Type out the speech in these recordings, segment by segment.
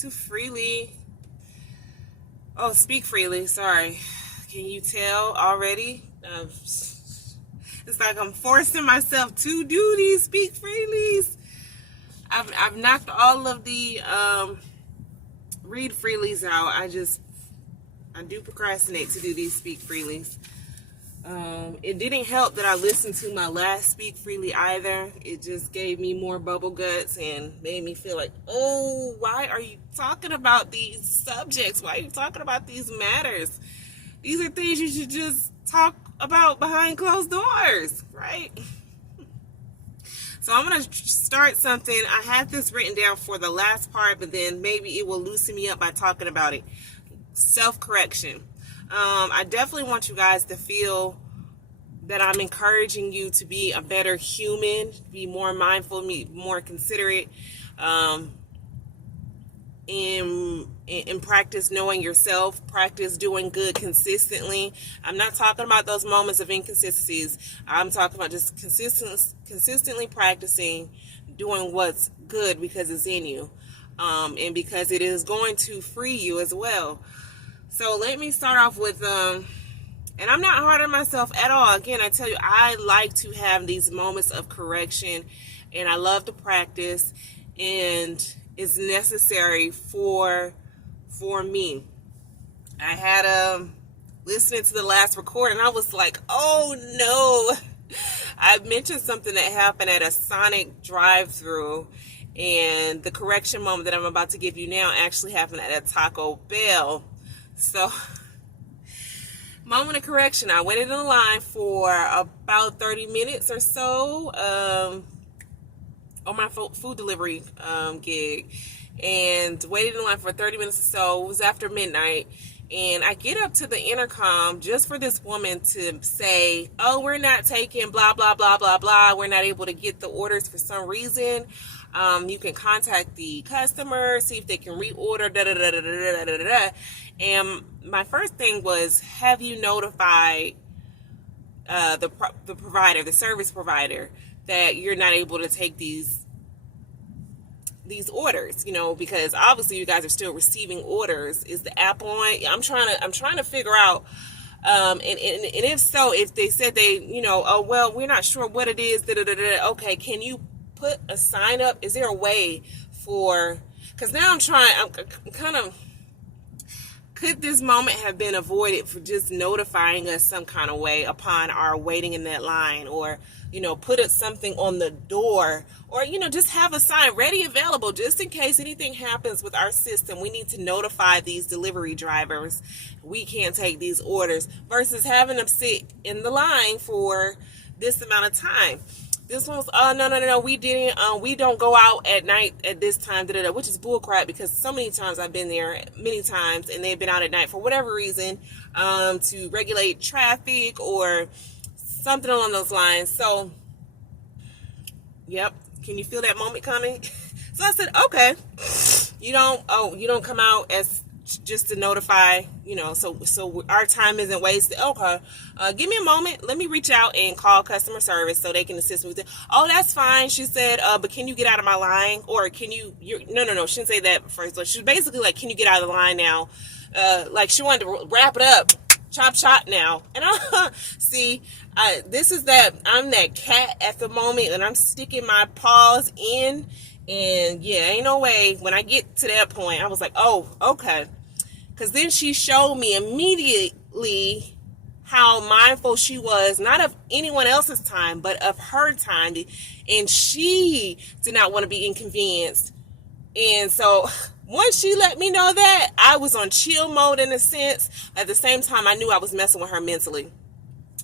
to speak freely. Sorry. Can you tell already? It's like I'm forcing myself to do these speak freelies. I've knocked all of the read freelies out. I do procrastinate to do these speak freelies. It didn't help that I listened to my last speak freely either. It just gave me more bubble guts and made me feel like, oh, why are you talking about these subjects? Why are you talking about these matters? These are things you should just talk about behind closed doors, right? So I'm going to start something. I had this written down for the last part, but then maybe it will loosen me up by talking about it. Self-correction. I definitely want you guys to feel that I'm encouraging you to be a better human, be more mindful, be more considerate, in practice knowing yourself, practice doing good consistently. I'm not talking about those moments of inconsistencies. I'm talking about just consistently practicing doing what's good because it's in you, and because it is going to free you as well. So let me start off with, and I'm not hard on myself at all. Again, I tell you, I like to have these moments of correction, and I love to practice, and it's necessary for me. I had listening to the last recording, I was like, oh no. I mentioned something that happened at a Sonic drive-through, and the correction moment that I'm about to give you now actually happened at a Taco Bell. So, moment of correction. I waited in the line for about 30 minutes or so on my food delivery gig, and waited in line for 30 minutes or so. It was after midnight, and I get up to the intercom just for this woman to say, oh, we're not taking blah, blah, blah, blah, blah. We're not able to get the orders for some reason. You can contact the customer, see if they can reorder, da da da da da da da da. And my first thing was, have you notified the provider, the service provider, that you're not able to take these orders? You know, because obviously you guys are still receiving orders. Is the app on? I'm trying to figure out. And if so, if they said they, oh well, we're not sure what it is. Da da da da. Okay, can you put a sign up? Is there a way for? Because now I'm kind of. Could this moment have been avoided for just notifying us some kind of way upon our waiting in that line, or, put up something on the door, or, just have a sign ready, available, just in case anything happens with our system. We need to notify these delivery drivers we can't take these orders, versus having them sit in the line for this amount of time. This one was, oh, no, we didn't, we don't go out at night at this time, which is bullcrap, because so many times I've been there, many times, and they've been out at night for whatever reason, to regulate traffic or something along those lines. So, yep, can you feel that moment coming? So I said, okay, you don't come out as just to notify, so our time isn't wasted. Okay, give me a moment. Let me reach out and call customer service so they can assist me with it. Oh, that's fine. She said, but can you get out of my line? Or can no, she didn't say that first. But she was basically like, can you get out of the line now? Like she wanted to wrap it up, chop now. And see, this is that, I'm that cat at the moment, and I'm sticking my paws in. And yeah, ain't no way. When I get to that point, I was like, oh, okay. Because then she showed me immediately how mindful she was, not of anyone else's time, but of her time. And she did not want to be inconvenienced. And so once she let me know that, I was on chill mode in a sense. At the same time, I knew I was messing with her mentally.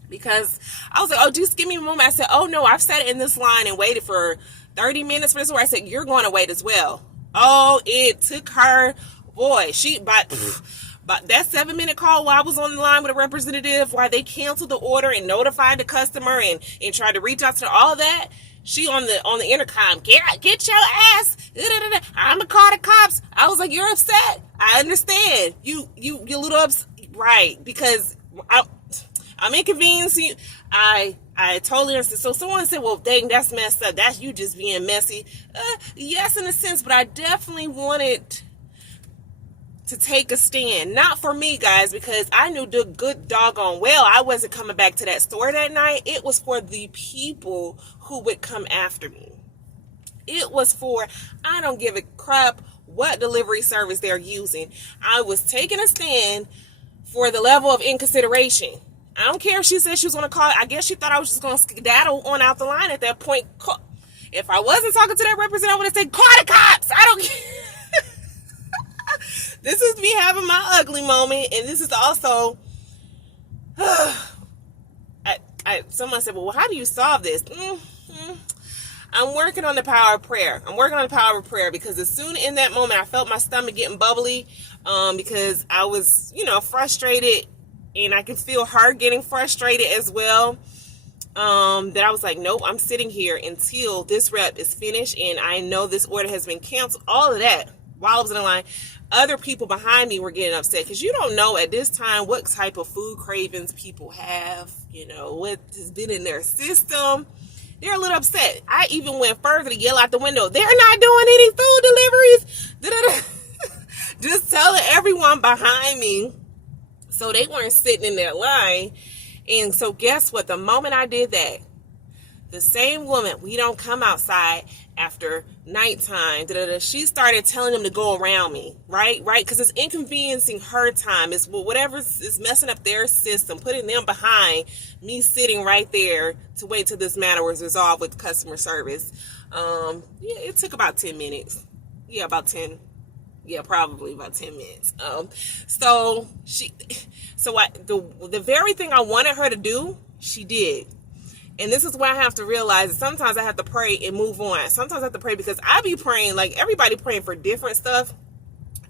Because I was like, oh, just give me a moment. I said, oh, no, I've sat in this line and waited for 30 minutes for this. Where I said, you're going to wait as well. Oh, it took her... Boy, but that 7-minute call while I was on the line with a representative, while they canceled the order and notified the customer and tried to reach out to her, all that, she on the intercom, get your ass, I'm gonna call the cops. I was like, you're upset. I understand. You little upset, right? Because I'm inconveniencing you. I totally understand. So someone said, well, dang, that's messed up. That's you just being messy. Yes, in a sense, but I definitely wanted to take a stand. Not for me, guys, because I knew the good doggone well I wasn't coming back to that store that night. It was for the people who would come after me. It was for, I don't give a crap what delivery service they're using. I was taking a stand for the level of inconsideration. I don't care if she said she was going to call. I guess she thought I was just going to skedaddle on out the line at that point. If I wasn't talking to that representative, I would have said, call the cops. I don't care. This is me having my ugly moment, and this is also, someone said, well, how do you solve this? I'm working on the power of prayer. Because as soon in that moment, I felt my stomach getting bubbly, because I was, frustrated, and I could feel her getting frustrated as well. That I was like, nope, I'm sitting here until this rep is finished, and I know this order has been canceled. All of that while I was in the line. Other people behind me were getting upset because you don't know at this time what type of food cravings people have, what has been in their system. They're a little upset. I even went further to yell out the window, they're not doing any food deliveries. Just telling everyone behind me so they weren't sitting in their line. And so guess what? The moment I did that, the same woman, we don't come outside after nighttime, she started telling them to go around me, right? Because it's inconveniencing her time. It's whatever is messing up their system, putting them behind me sitting right there to wait till this matter was resolved with customer service. It took about 10 minutes. Probably about 10 minutes. The very thing I wanted her to do, she did. And this is why I have to realize that sometimes I have to pray and move on. Sometimes I have to pray because I be praying, like everybody praying for different stuff.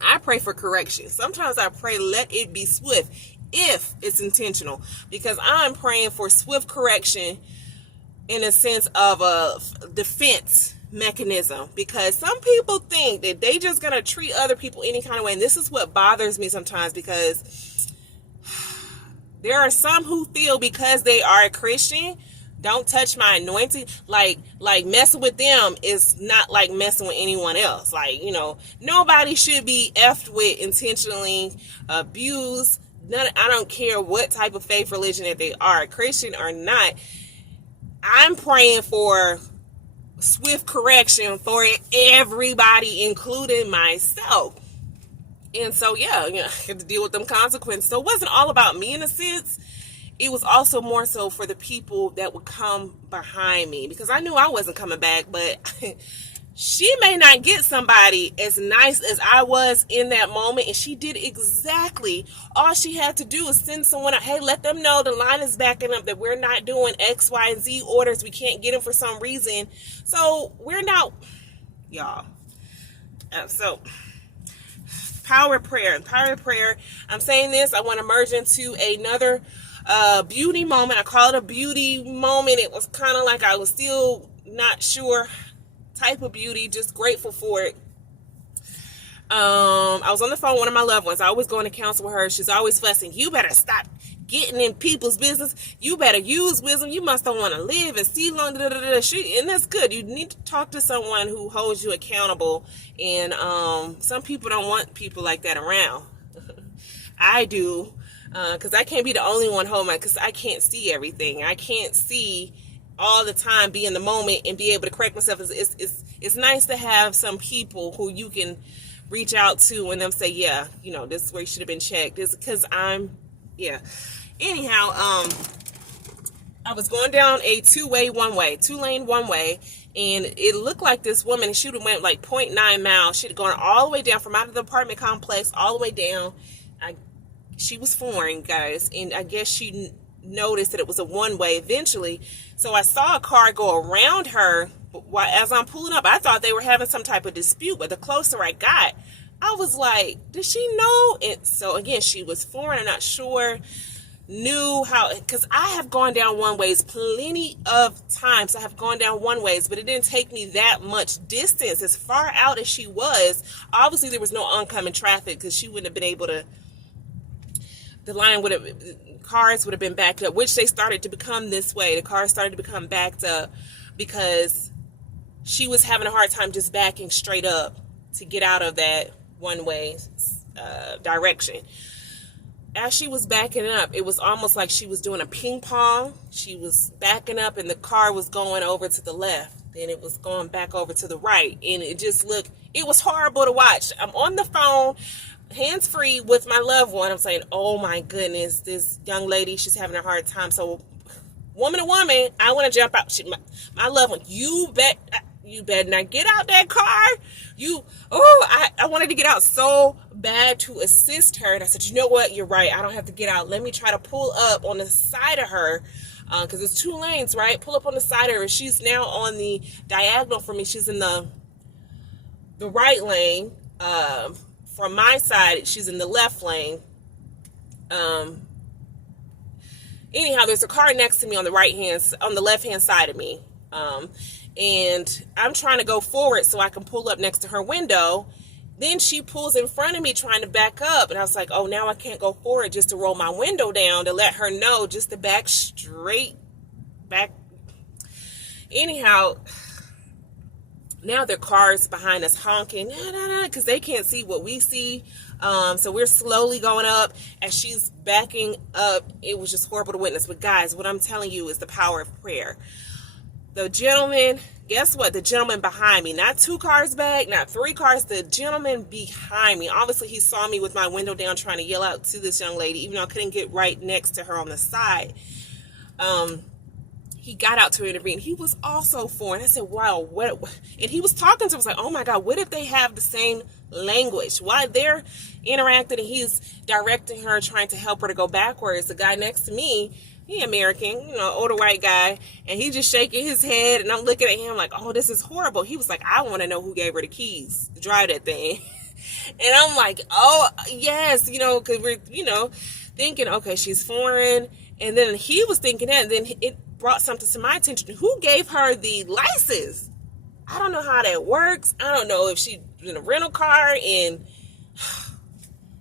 I pray for correction. Sometimes I pray, let it be swift if it's intentional, because I'm praying for swift correction in a sense of a defense mechanism, because some people think that they just gonna treat other people any kind of way. And this is what bothers me sometimes, because there are some who feel because they are a Christian, don't touch my anointing, like messing with them is not like messing with anyone else. Nobody should be effed with, intentionally abused. I don't care what type of faith, religion that they are, Christian or not. I'm praying for swift correction for everybody, including myself. And so, I had to deal with them consequences. So it wasn't all about me in a sense. It was also more so for the people that would come behind me, because I knew I wasn't coming back, but she may not get somebody as nice as I was in that moment. And she did exactly all she had to do is send someone out. Hey, let them know the line is backing up, that we're not doing X, Y, and Z orders. We can't get them for some reason. So we're not, y'all. So power of prayer. I'm saying this, I want to merge into another beauty moment. I call it a beauty moment. It was kind of like I was still not sure type of beauty, just grateful for it. I was on the phone with one of my loved ones. I always go into counsel with her. She's always fussing, you better stop getting in people's business. You better use wisdom. You must don't want to live and see long. And that's good. You need to talk to someone who holds you accountable. And some people don't want people like that around. I do. Because I can't be the only one holding my, because I can't see everything. I can't see all the time, be in the moment and be able to correct myself. It's nice to have some people who you can reach out to and them say, this is where you should have been checked. It's because Anyhow, I was going down a two-lane one way, and it looked like this woman, she would have went like 0.9 miles. She'd gone all the way down from out of the apartment complex all the way down. She was foreign, guys, and I guess she noticed that it was a one-way eventually. So I saw a car go around her. But as I'm pulling up, I thought they were having some type of dispute. But the closer I got, I was like, did she know? And so again, she was foreign. I'm not sure. Knew how, because I have gone down one ways plenty of times. I have gone down one ways, but it didn't take me that much distance. As far out as she was, obviously there was no oncoming traffic, because she wouldn't have been able to. The line cars would have been backed up, which they started to become this way. The cars started to become backed up because she was having a hard time just backing straight up to get out of that one way direction. As she was backing up, it was almost like she was doing a ping pong. She was backing up and the car was going over to the left. Then it was going back over to the right. And it just looked, it was horrible to watch. I'm on the phone, hands free with my loved one. I'm saying, oh my goodness, this young lady, she's having a hard time. So woman to woman, I want to jump out. My loved one, you better not get out that car. I wanted to get out so bad to assist her. And I said, you know what? You're right. I don't have to get out. Let me try to pull up on the side of her. Because it's 2 lanes, right? Pull up on the side of her. She's now on the diagonal for me. She's in the right lane. From my side, she's in the left lane. Anyhow, there's a car next to me on the left-hand side of me. And I'm trying to go forward so I can pull up next to her window. Then she pulls in front of me trying to back up. And I was like, oh, now I can't go forward just to roll my window down to let her know just to back straight back. Anyhow, now there are cars behind us honking because they can't see what we see. So we're slowly going up as she's backing up. It was just horrible to witness. But guys, what I'm telling you is the power of prayer. The gentleman, guess what? The gentleman behind me, not 2 cars back, not 3 cars, the gentleman behind me. Obviously, he saw me with my window down trying to yell out to this young lady, even though I couldn't get right next to her on the side. He got out to intervene. He was also foreign. I said, wow, what? And he was talking to us like, oh my God, what if they have the same language? Why they're interacting and he's directing her, trying to help her to go backwards. The guy next to me, he American, older white guy, and he just shaking his head, and I'm looking at him like, oh, this is horrible. He was like, I want to know who gave her the keys to drive that thing. And I'm like, oh, yes, because we're, thinking, okay, she's foreign. And then he was thinking that, and then it brought something to my attention. Who gave her the license? I don't know how that works. I don't know if she's in a rental car, and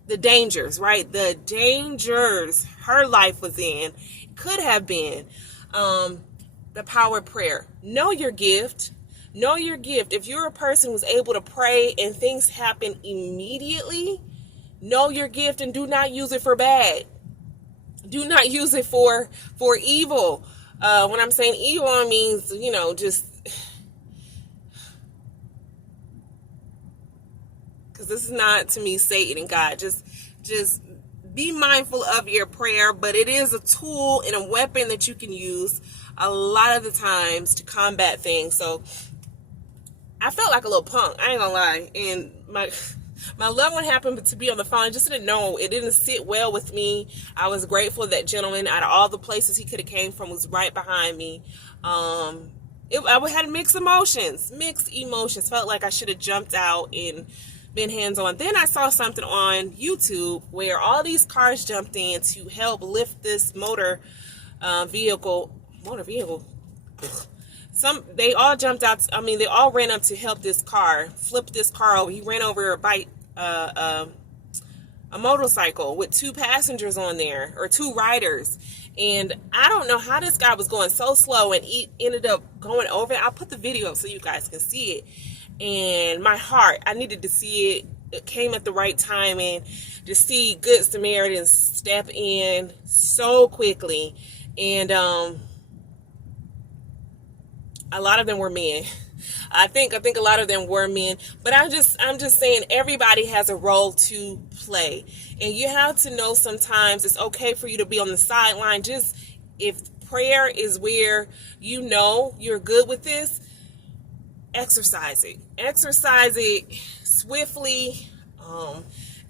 the dangers, right? The dangers her life was in. Could have been the power of prayer. Know your gift. Know your gift. If you're a person who's able to pray and things happen immediately, know your gift and do not use it for bad. Do not use it for evil. When I'm saying evil, I mean, just because this is not, to me, Satan and God. Just be mindful of your prayer, but it is a tool and a weapon that you can use a lot of the times to combat things. So I felt like a little punk, I ain't gonna lie. And my loved one happened to be on the phone. I just didn't know. It didn't sit well with me. I was grateful that gentleman, out of all the places he could have came from, was right behind me. I had mixed emotions. Felt like I should have jumped out and been hands-on. Then I saw something on YouTube where all these cars jumped in to help lift this motor vehicle. They all jumped out. They all ran up to help this car, flip this car over. He ran over a motorcycle with 2 passengers on there, or 2 riders. And I don't know how this guy was going so slow, and he ended up going over. I'll put the video up so you guys can see it. And my heart, I needed to see it. It came at the right time, and to see good Samaritans step in so quickly. And a lot of them were men. I think a lot of them were men. But I'm just saying, everybody has a role to play. And you have to know sometimes it's okay for you to be on the sideline. Just if prayer is where you're good with this, exercise it swiftly.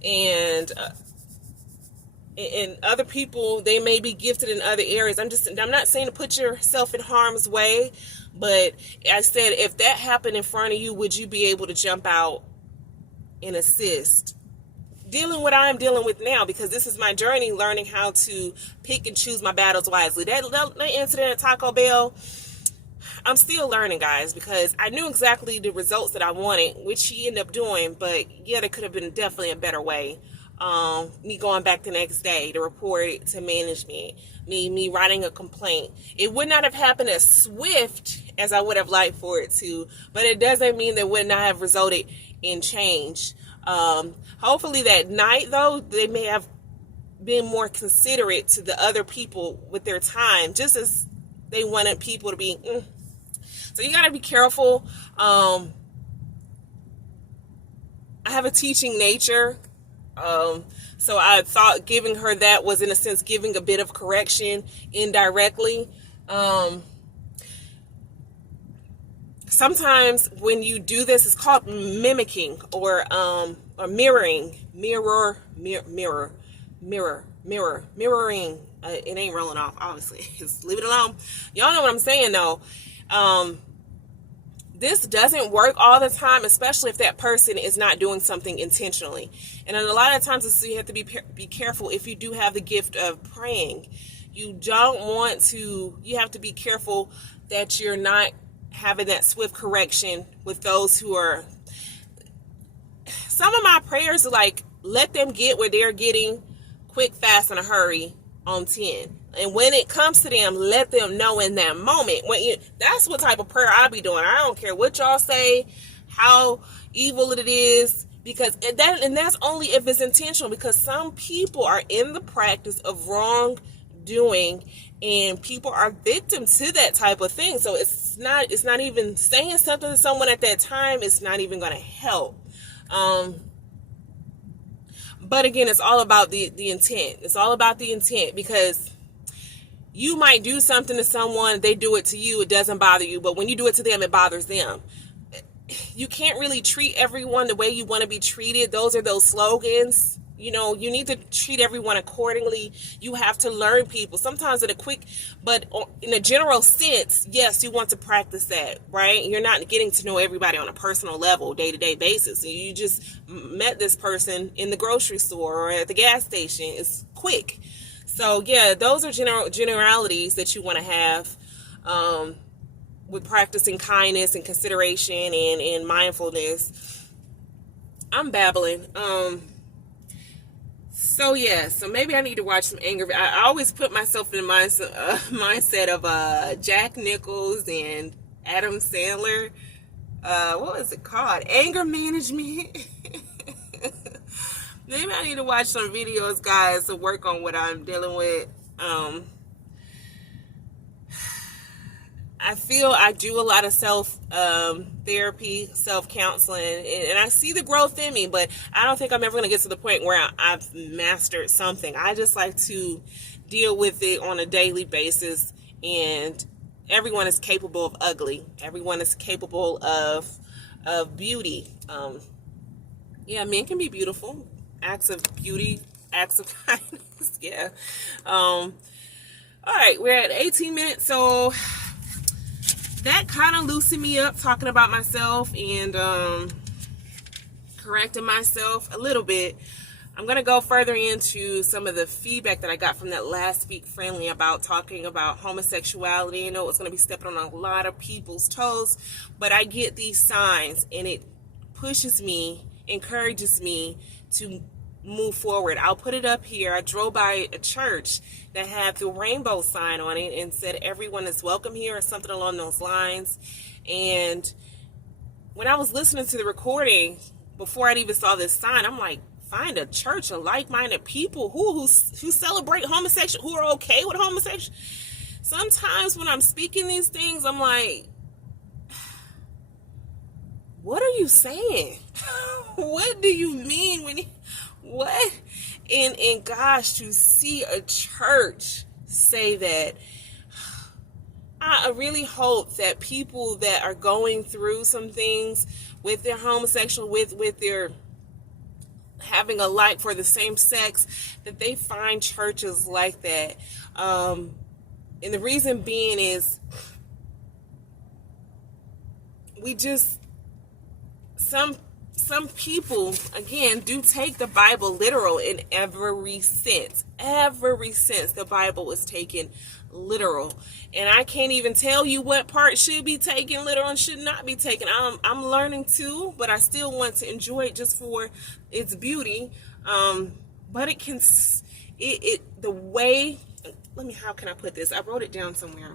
And other people, they may be gifted in other areas. I'm not saying to put yourself in harm's way, but I said, if that happened in front of you, would you be able to jump out and assist? Dealing what I'm dealing with now, because this is my journey, learning how to pick and choose my battles wisely. That incident at Taco Bell, I'm still learning, guys, because I knew exactly the results that I wanted, which he ended up doing, but yeah, there could have been definitely a better way. Me going back the next day to report it to management, me writing a complaint. It would not have happened as swift as I would have liked for it to, but it doesn't mean that it would not have resulted in change. Hopefully that night, though, they may have been more considerate to the other people with their time, just as they wanted people to be. So you got to be careful. I have a teaching nature. So I thought giving her that was, in a sense, giving a bit of correction indirectly. Sometimes when you do this, it's called mimicking or mirroring. Mirroring. It ain't rolling off, obviously. Just leave it alone. Y'all know what I'm saying, though. This doesn't work all the time, especially if that person is not doing something intentionally. And a lot of times, you have to be careful if you do have the gift of praying. You have to be careful that you're not having that swift correction with those who are. Some of my prayers are like, let them get what they're getting quick, fast, in a hurry on 10. And when it comes to them, let them know in that moment. That's what type of prayer I be doing. I don't care what y'all say, how evil it is, because that's only if it's intentional. Because some people are in the practice of wrongdoing, and people are victim to that type of thing. So it's not even saying something to someone at that time. It's not even going to help. But again, it's all about the intent. It's all about the intent, because you might do something to someone, they do it to you, it doesn't bother you. But when you do it to them, it bothers them. You can't really treat everyone the way you want to be treated. Those are those slogans. You need to treat everyone accordingly. You have to learn people. Sometimes but in a general sense, yes, you want to practice that, right? You're not getting to know everybody on a personal level, day-to-day basis. You just met this person in the grocery store or at the gas station. It's quick. So yeah, those are generalities that you want to have with practicing kindness and consideration and mindfulness. I'm babbling. So maybe I need to watch some anger. I always put myself in the mindset of Jack Nichols and Adam Sandler. What was it called? Anger management. Maybe I need to watch some videos, guys, to work on what I'm dealing with. I feel I do a lot of self-therapy, self-counseling, and I see the growth in me, but I don't think I'm ever going to get to the point where I've mastered something. I just like to deal with it on a daily basis, and everyone is capable of ugly. Everyone is capable of beauty. Men can be beautiful. Acts of beauty, acts of kindness. Yeah. All right, we're at 18 minutes, so that kind of loosened me up, talking about myself and correcting myself a little bit. I'm going to go further into some of the feedback that I got from that last Speak Friendly about talking about homosexuality. I know it's going to be stepping on a lot of people's toes, but I get these signs, and it pushes me, encourages me to move forward. I'll put it up here. I drove by a church that had the rainbow sign on it and said everyone is welcome here, or something along those lines. And when I was listening to the recording, before I even saw this sign, I'm like, find a church of like-minded people who celebrate homosexual, who are okay with homosexual. Sometimes when I'm speaking these things, I'm like, what are you saying? What do you mean what? And gosh, to see a church say that, I really hope that people that are going through some things with their homosexual, with their having a like for the same sex, that they find churches like that. And the reason being is some people, again, do take the Bible literal in every sense. Every sense the Bible is taken literal. And I can't even tell you what part should be taken literal and should not be taken. I'm learning too, but I still want to enjoy it just for its beauty. But it can, the way, how can I put this? I wrote it down somewhere.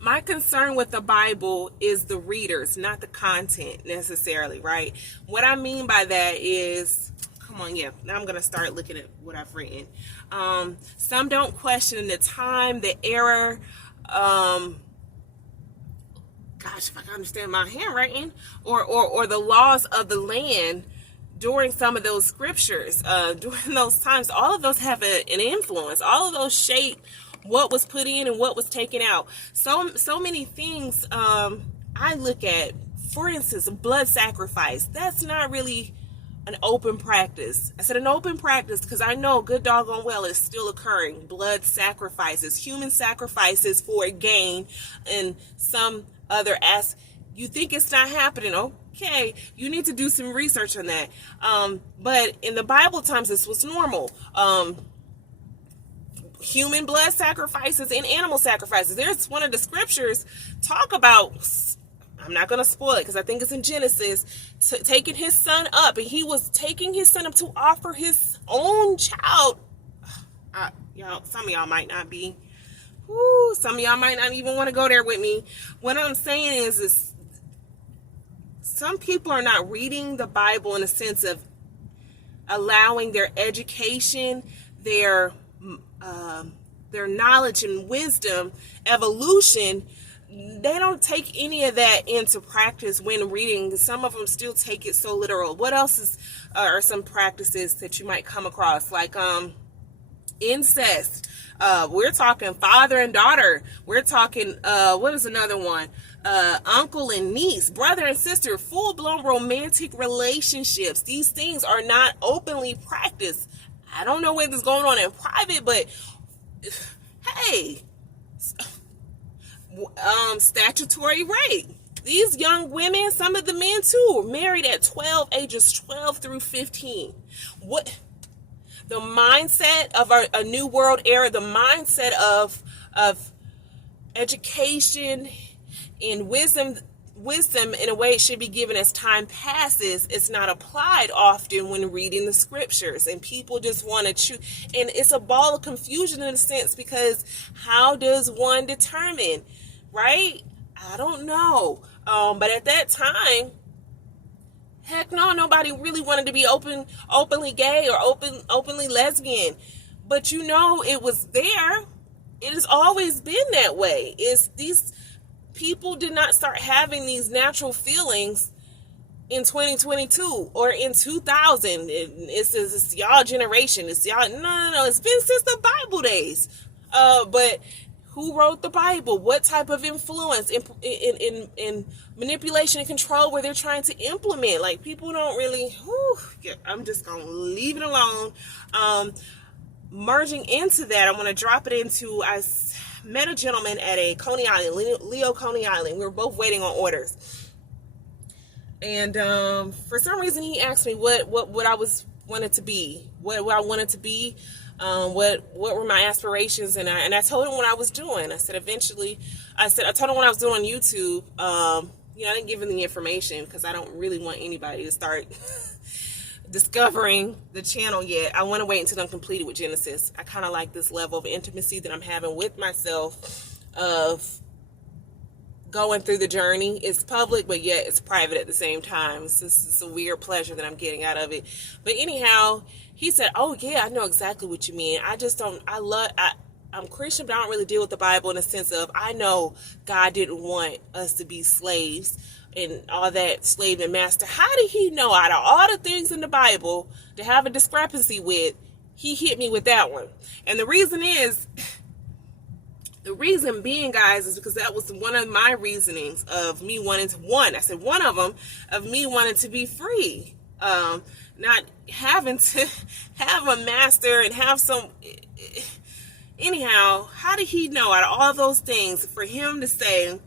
My concern with the Bible is the readers, not the content necessarily, right? What I mean by that is, come on, yeah, now I'm going to start looking at what I've written. Some don't question the time, the error, gosh, if I can understand my handwriting, or the laws of the land during some of those scriptures, during those times. All of those have an influence. All of those shape what was put in and what was taken out. So many things I look at, for instance, blood sacrifice. That's not really an open practice. I said an open practice because I know good doggone well it's still occurring. Blood sacrifices, human sacrifices for gain and some other you think it's not happening. Okay, you need to do some research on that. But in the Bible times, this was normal. Human blood sacrifices and animal sacrifices. There's one of the scriptures talk about, I'm not going to spoil it because I think it's in Genesis, taking his son up, and he was taking his son up to offer his own child. Y'all, some of y'all might not be. Some of y'all might not even want to go there with me. What I'm saying is some people are not reading the Bible in a sense of allowing their education, their knowledge and wisdom, evolution. They don't take any of that into practice when reading. Some of them still take it so literal. What else are some practices that you might come across? Like incest. We're talking father and daughter. We're talking, what is another one? Uncle and niece, brother and sister, full-blown romantic relationships. These things are not openly practiced. I don't know what's going on in private, but hey, statutory rape. These young women, some of the men too, were married at ages 12 through 15. What? The mindset of a new world era, the mindset of education and wisdom in a way it should be given as time passes. It's not applied often when reading the scriptures, and people just want to choose, and it's a ball of confusion in a sense, because how does one determine, right? I don't know. But at that time, heck no, nobody really wanted to be openly gay or openly lesbian. But it was there. It has always been that way. It's these people did not start having these natural feelings in 2022 or in 2000. It's y'all generation. It's y'all. No. It's been since the Bible days. But who wrote the Bible? What type of influence in manipulation and control were they trying to implement? Like, people don't really, I'm just going to leave it alone. Merging into that, I want to drop it into, I met a gentleman at a Coney Island, Leo Coney Island. We were both waiting on orders. And for some reason, he asked me what I wanted to be, what I wanted to be. What were my aspirations, and I told him what I was doing. I told him what I was doing on YouTube. I didn't give him the information because I don't really want anybody to start discovering the channel yet. I want to wait until I'm completed with Genesis. I kind of like this level of intimacy that I'm having with myself, of going through the journey. It's public, but yet it's private at the same time. It's a weird pleasure that I'm getting out of it. But anyhow, he said, oh yeah, I know exactly what you mean. I'm Christian, but I don't really deal with the Bible in the sense of, I know God didn't want us to be slaves and all that, slave and master. How did he know out of all the things in the Bible to have a discrepancy with, he hit me with that one? And the reason being, guys, is because that was one of my reasonings of me wanting to, one of them, of me wanting to be free. Not having to have a master and have some, anyhow, how did he know out of all those things for him to say,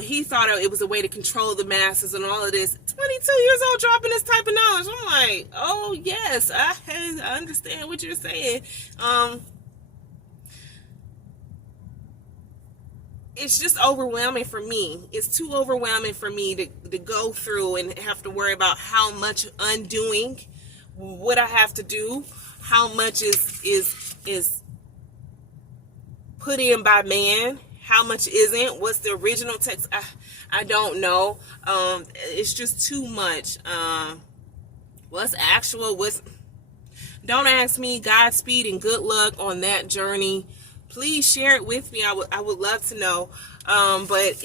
he thought it was a way to control the masses and all of this. 22 years old dropping this type of knowledge. I'm like, oh yes, I understand what you're saying. It's just overwhelming for me. It's too overwhelming for me to go through and have to worry about how much undoing, what I have to do, how much is put in by man, how much isn't, what's the original text, I don't know. It's just too much. What's actual, don't ask me. Godspeed and good luck on that journey. Please share it with me. I would love to know. But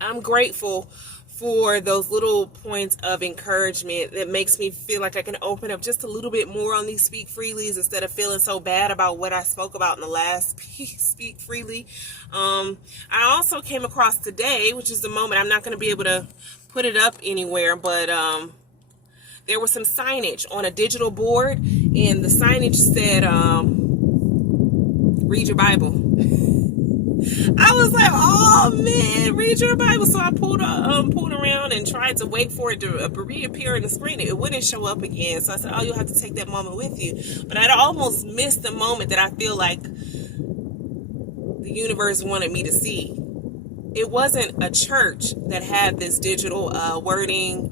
I'm grateful for those little points of encouragement that makes me feel like I can open up just a little bit more on these Speak Freelys instead of feeling so bad about what I spoke about in the last Speak Freely. I also came across today, which is the moment, I'm not going to be able to put it up anywhere, but there was some signage on a digital board, and the signage said, read your Bible. I was like, oh man, read your Bible. So I pulled around and tried to wait for it to reappear in the screen. It wouldn't show up again. So I said, oh, you'll have to take that moment with you. But I'd almost missed the moment that I feel like the universe wanted me to see. It wasn't a church that had this digital wording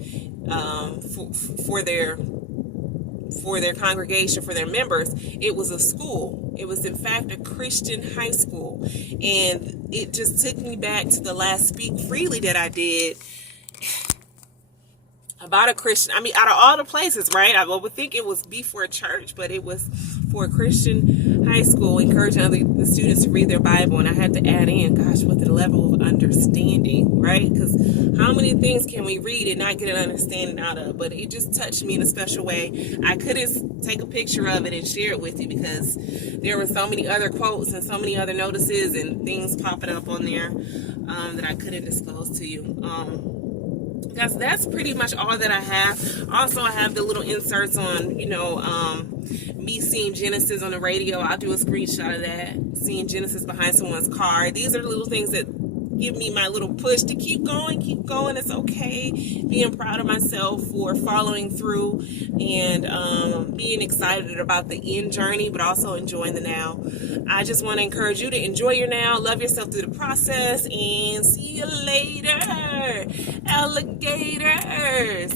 for their congregation, for their members. It was a school. It was in fact a Christian high school, and it just took me back to the last Speak Freely that I did about a Christian. I mean, out of all the places, right? I would think it was before a church, but it was for a Christian high school, encouraging the students to read their Bible. And I had to add in, gosh, what the level of understanding, right? Because how many things can we read and not get an understanding out of? But it just touched me in a special way. I couldn't take a picture of it and share it with you because there were so many other quotes and so many other notices and things popping up on there that I couldn't disclose to you. That's pretty much all that I have. Also, I have the little inserts on, me seeing Genesis on the radio. I'll do a screenshot of that. Seeing Genesis behind someone's car. These are the little things that give me my little push to keep going. It's okay. Being proud of myself for following through and being excited about the end journey, but also enjoying the now. I just want to encourage you to enjoy your now, love yourself through the process, and see you later, alligators.